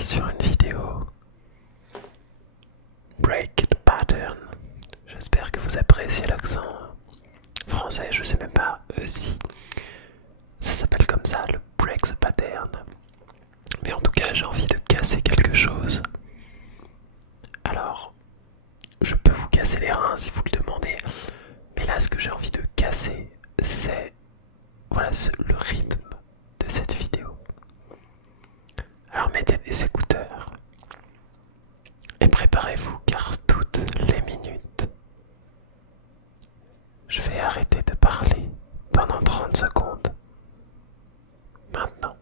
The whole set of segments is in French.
parti sur une vidéo Break the Pattern. J'espère que vous appréciez l'accent français, je sais même pas si ça s'appelle comme ça, le Break the Pattern. Mais en tout cas, j'ai envie de casser quelque chose. Alors, je peux vous casser les reins si vous le demandez, mais là, ce que j'ai envie de casser, c'est le rythme de cette vidéo. Alors mettez des écouteurs et préparez-vous car toutes les minutes, je vais arrêter de parler pendant 30 secondes. Maintenant.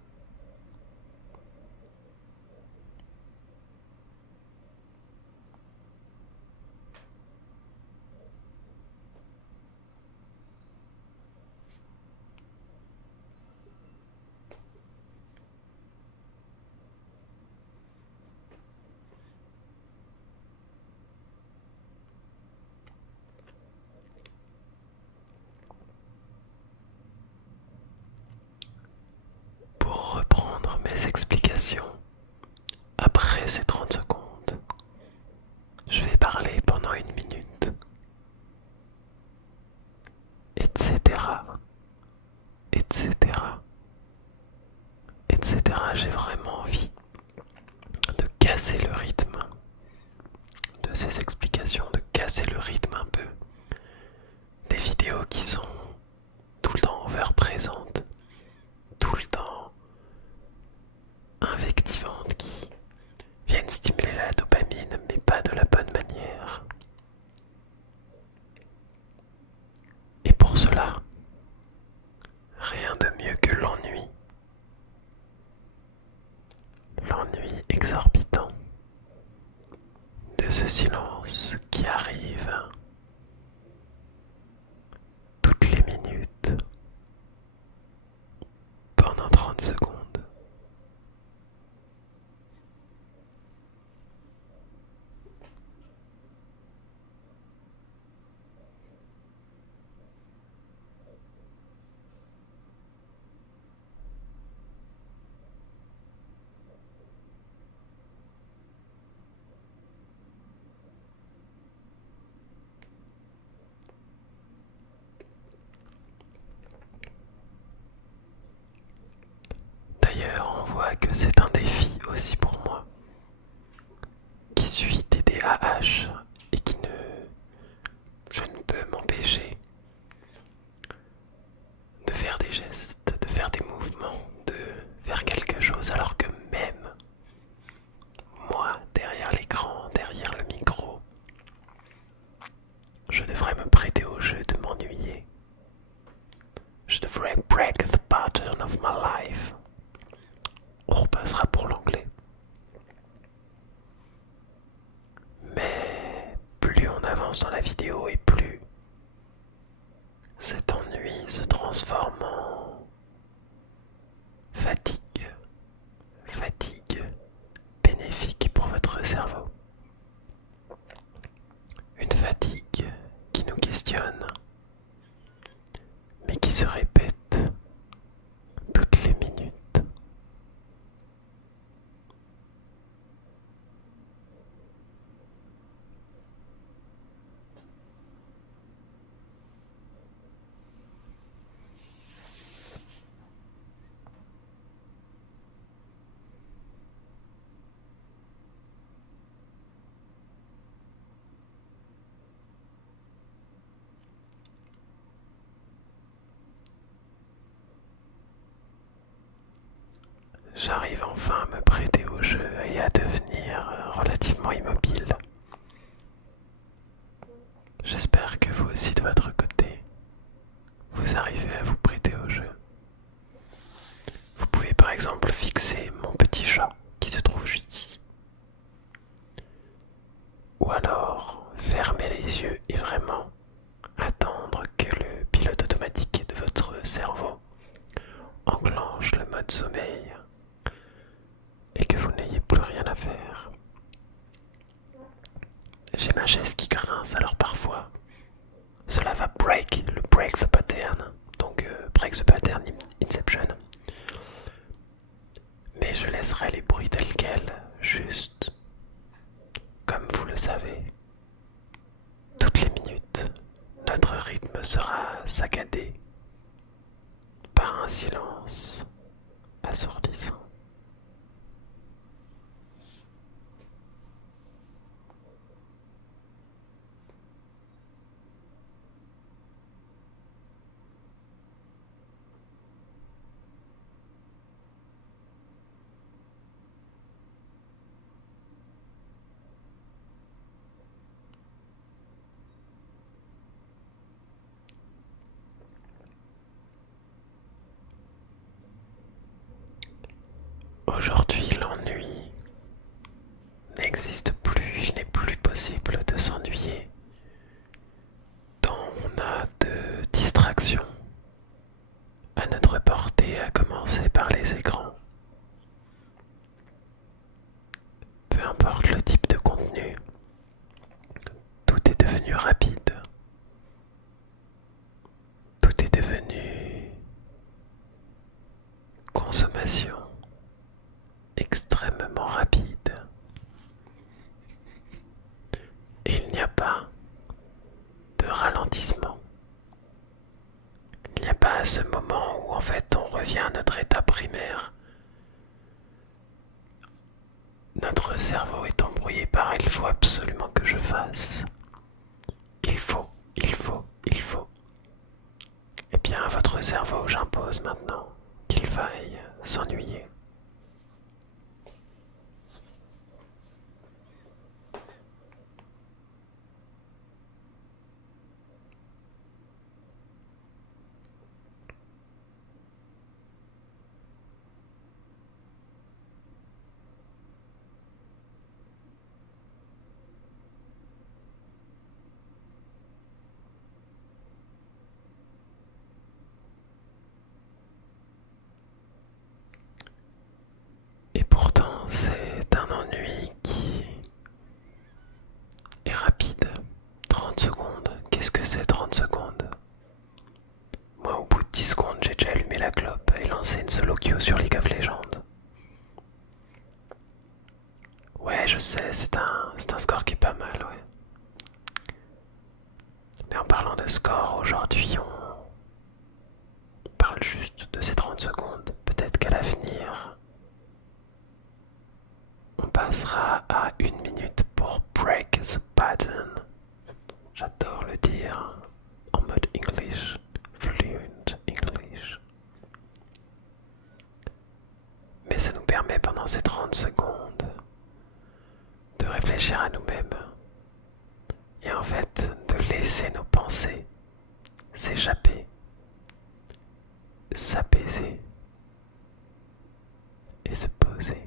Pour reprendre mes explications, après ces 30 secondes, je vais parler pendant une minute, etc., etc., etc. J'ai vraiment envie de casser le rythme de ces explications, de casser le rythme un peu des vidéos qui sont tout le temps over-présentes, tout le temps invectivantes, qui viennent stimuler la dopamine, mais pas de la bonne manière. Et pour cela, rien de mieux que l'ennui. L'ennui exorbitant de ce silence qui arrive toutes les minutes pendant 30 secondes. D'ailleurs, on voit que c'est un défi aussi pour moi, qui suis TDAH et je ne peux m'empêcher de faire des gestes, de faire des mouvements, de faire quelque chose, alors que même moi, derrière l'écran, derrière le micro, je devrais me prêter au jeu de m'ennuyer. Je devrais break the pattern of my life. On repassera pour l'anglais. Mais plus on avance dans la vidéo et plus cet ennui se transforme en fatigue. Fatigue bénéfique pour votre cerveau. Une fatigue qui nous questionne, mais qui se répète toutes les minutes. J'arrive enfin à me prêter au jeu et à devenir relativement immobile. J'espère que vous aussi de votre côté, vous arrivez à vous prêter au jeu. Vous pouvez par exemple fixer mon petit chat qui se trouve juste ici. Ou alors fermer les yeux et vraiment attendre que le pilote automatique de votre cerveau enclenche le mode sommeil et que vous n'ayez plus rien à faire. J'ai ma chaise qui grince, alors parfois cela va break the pattern, donc break the pattern inception. Mais je laisserai les bruits tels quels, saccadé par un silence assourdissant. Aujourd'hui, l'ennui n'existe plus, il n'est plus possible de s'ennuyer tant on a de distractions à notre portée, à commencer par les écrans. Peu importe le type de contenu, tout est devenu rapide, tout est devenu consommation extrêmement rapide. Et il n'y a pas de ralentissement. Il n'y a pas ce moment où en fait on revient à notre état primaire. Notre cerveau est embrouillé par il faut absolument que je fasse. Il faut, il faut, il faut. Eh bien, à votre cerveau, j'impose maintenant qu'il faille s'ennuyer. Et pourtant, c'est un ennui qui est rapide. 30 secondes, qu'est-ce que c'est 30 secondes? Moi, au bout de 10 secondes, j'ai déjà allumé la clope et lancé une solo queue sur League of Legends. Ouais, je sais, c'est un score qui est pas mal, ouais. Mais en parlant de score, aujourd'hui, on parle juste de ces 30 secondes. Peut-être qu'à l'avenir, on passera à 1 minute pour break the pattern. J'adore le dire en mode English, fluent English. Mais ça nous permet pendant ces 30 secondes de réfléchir à nous-mêmes et en fait de laisser nos pensées s'échapper, s'apaiser et se poser.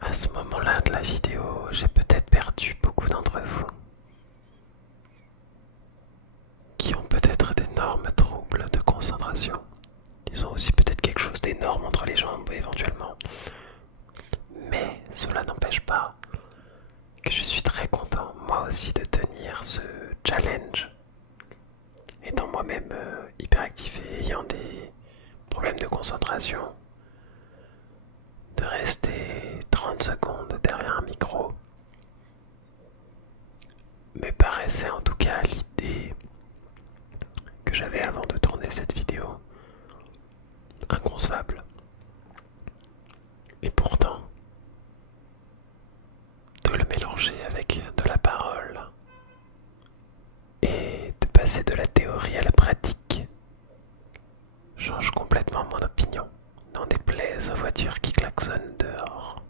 À ce moment-là de la vidéo, j'ai peut-être perdu beaucoup d'entre vous qui ont peut-être d'énormes troubles de concentration. Ils ont aussi peut-être quelque chose d'énorme entre les jambes éventuellement. Mais cela n'empêche pas que je suis très content moi aussi de tenir ce challenge. Étant moi-même hyperactif et ayant des problèmes de concentration, de rester 30 secondes derrière un micro me paraissait en tout cas l'idée que j'avais avant de tourner cette vidéo inconcevable. Et pourtant, de le mélanger avec de la parole et de passer de la théorie à la pratique change complètement mon opinion. N'en déplaise aux voitures qui klaxonnent dehors.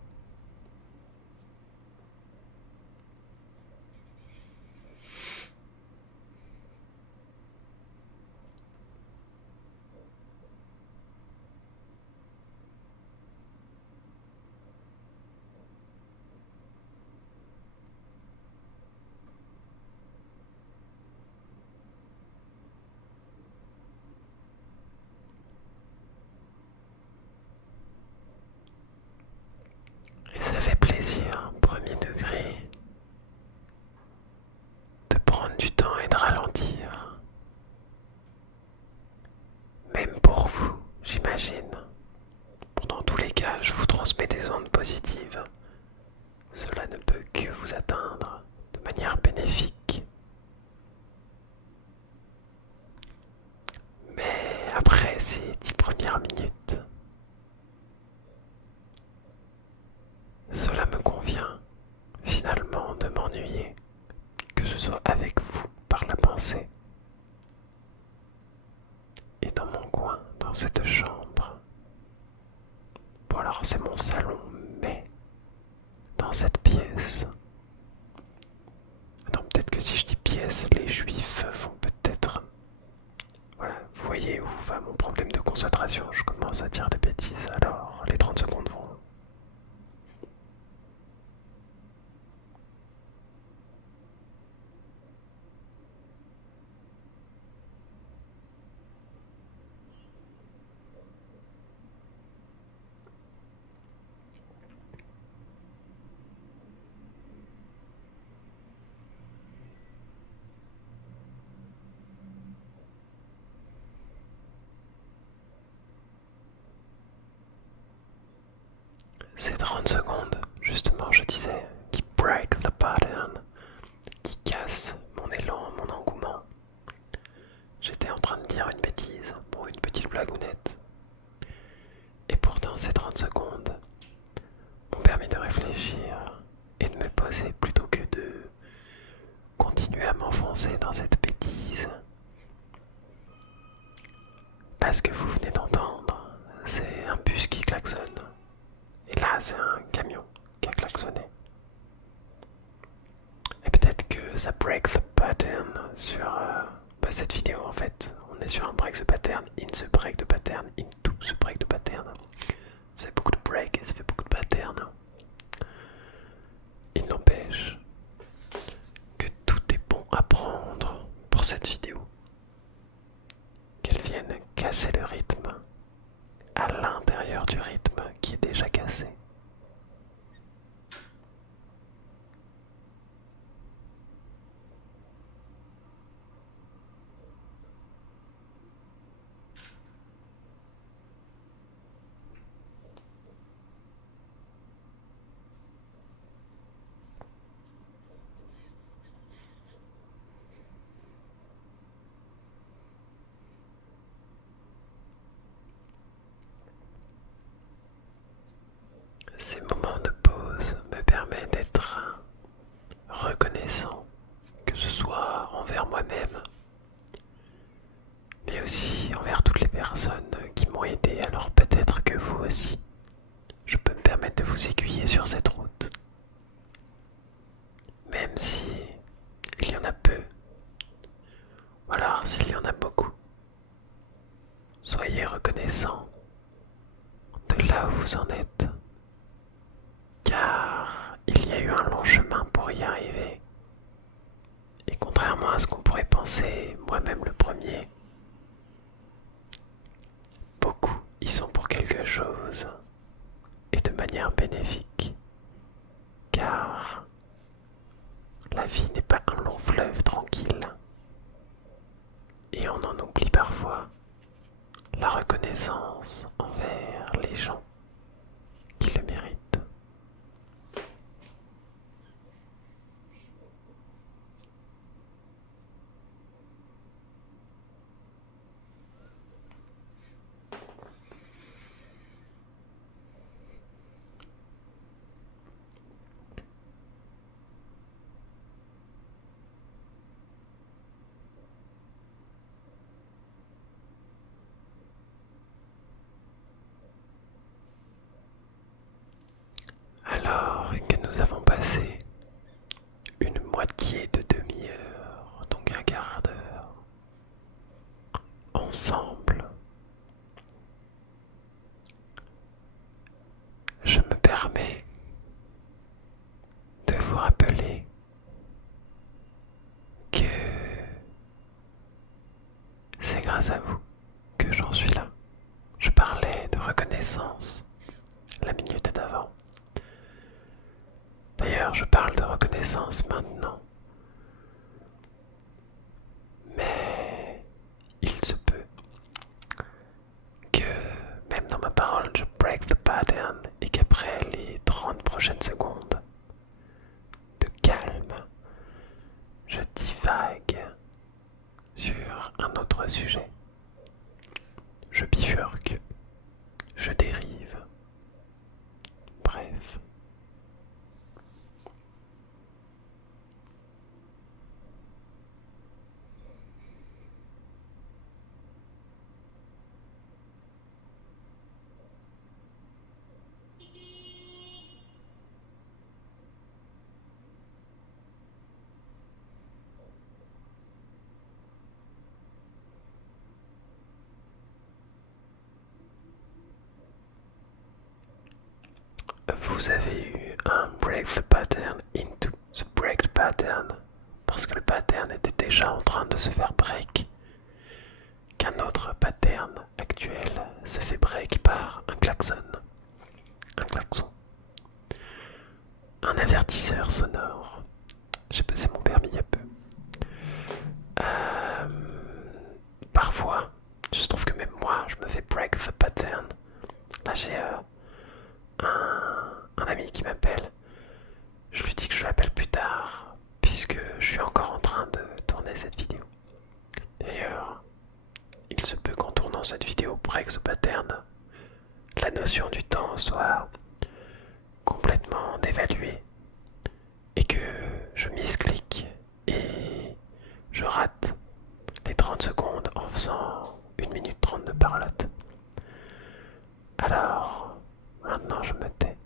arrive, cela ne peut que vous atteindre de manière bénéfique. Mais après ces 10 premières minutes, cela me convient finalement de m'ennuyer, que ce soit avec vous par la pensée et dans mon coin, dans cette chambre. Bon alors c'est mon salon, mais dans cette pièce. Attends, peut-être que si je dis pièce, les juifs vont peut-être... Voilà, vous voyez où va mon problème de concentration, je commence à dire des bêtises, alors les 30 secondes vont... Ces 30 secondes, justement, je disais, qui break the pattern, qui casse mon élan, mon engouement. J'étais en train de dire une bêtise, bon, une petite blagounette. Et pourtant, ces 30 secondes m'ont permis de réfléchir et de me poser plutôt que de continuer à m'enfoncer dans cette bêtise. Là, ce que vous venez d'entendre, c'est un bus qui klaxonne. Et là, c'est un camion qui a klaxonné. Et peut-être que ça break the pattern sur cette vidéo en fait. On est sur un break the pattern, in the break the pattern, into the break the pattern. Ça fait beaucoup de break et ça fait beaucoup de pattern. Il n'empêche que tout est bon à prendre pour cette vidéo. Qu'elle vienne casser le rythme à l'intérieur du rythme qui est déjà cassé. Ces moments de pause me permettent d'être reconnaissant, que ce soit envers moi-même, mais aussi envers toutes les personnes qui m'ont aidé. Alors peut-être que vous aussi, je peux me permettre de vous aiguiller sur cette route. Même si il y en a peu, ou alors s'il y en a beaucoup, soyez reconnaissant de là où vous en êtes, car il y a eu un long chemin pour y arriver. Et contrairement à ce qu'on pourrait penser, moi-même le premier, beaucoup y sont pour quelque chose, et de manière bénéfique, car la vie n'est pas un long fleuve tranquille, et on en oublie parfois la reconnaissance envers les gens qui le méritent. Alors que nous avons passé une moitié de demi-heure, donc un quart d'heure, ensemble, je me permets de vous rappeler que c'est grâce à vous que j'en suis là. Je parlais de reconnaissance la minute d'avant. D'ailleurs, je parle de reconnaissance maintenant. Mais il se peut que même dans ma parole, je break the pattern et qu'après les 30 prochaines prochaines secondes de calme, je divague sur un autre sujet. Je bifurque, je dérive, bref. Vous avez eu un break the pattern into the break pattern parce que le pattern était déjà en train de se faire break, qu'un autre pattern actuel se fait break par un klaxon, un avertisseur sonore. J'ai passé mon permis il y a peu. Parfois, je trouve que même moi, je me fais break the pattern. Là, j'ai un ami qui m'appelle. Je lui dis que je l'appelle plus tard, puisque je suis encore en train de tourner cette vidéo. D'ailleurs, il se peut qu'en tournant cette vidéo break the pattern, la notion du temps soit complètement dévaluée et que je misclique et je rate les 30 secondes en faisant 1 minute 30 de parlotte. Alors, maintenant je me tais.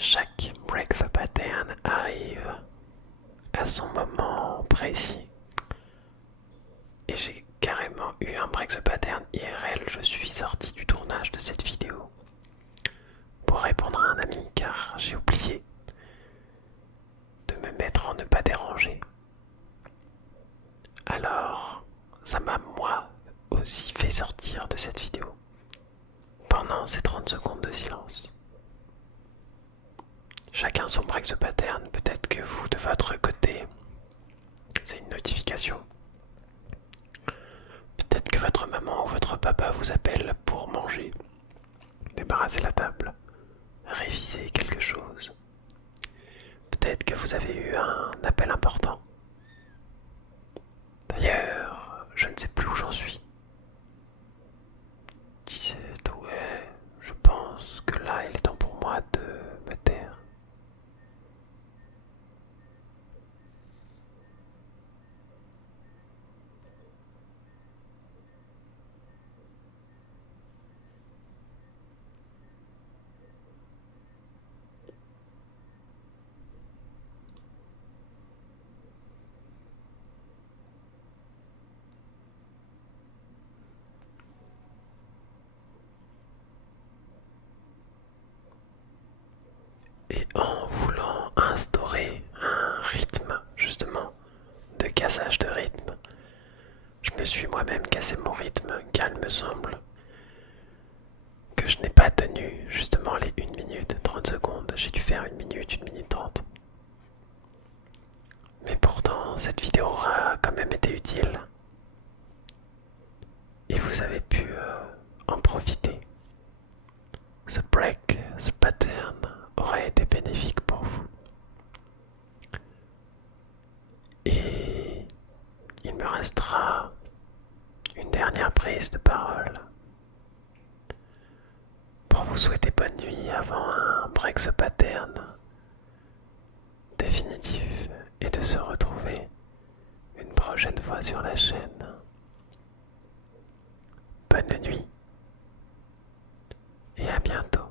Chaque break the pattern arrive à son moment précis. Et j'ai carrément eu un break the pattern IRL. Je suis sorti du tournage de cette vidéo pour répondre à un ami car j'ai oublié de me mettre en ne pas déranger. Alors, ça m'a moi aussi fait sortir de cette vidéo pendant ces 30 secondes de silence. Chacun son break the pattern. Peut-être que vous, de votre côté, c'est une notification. Peut-être que votre maman ou votre papa vous appelle pour manger, débarrasser la table, réviser quelque chose. Peut-être que vous avez eu un appel important. D'ailleurs, je ne sais plus où j'en suis. 17, ouais, je pense que là, il est temps pour moi de me taire. Et en voulant instaurer un rythme, justement, de cassage de rythme, je me suis moi-même cassé mon rythme, car il me semble que je n'ai pas tenu justement les 1 minute 30 secondes. J'ai dû faire 1 minute 30. Mais pourtant, cette vidéo aura quand même été utile. Et vous avez pu en profiter. Ce break, ce pattern aurait été bénéfique pour vous. Et il me restera une dernière prise de parole pour vous souhaiter bonne nuit avant un break the pattern définitif et de se retrouver une prochaine fois sur la chaîne. Bonne nuit et à bientôt.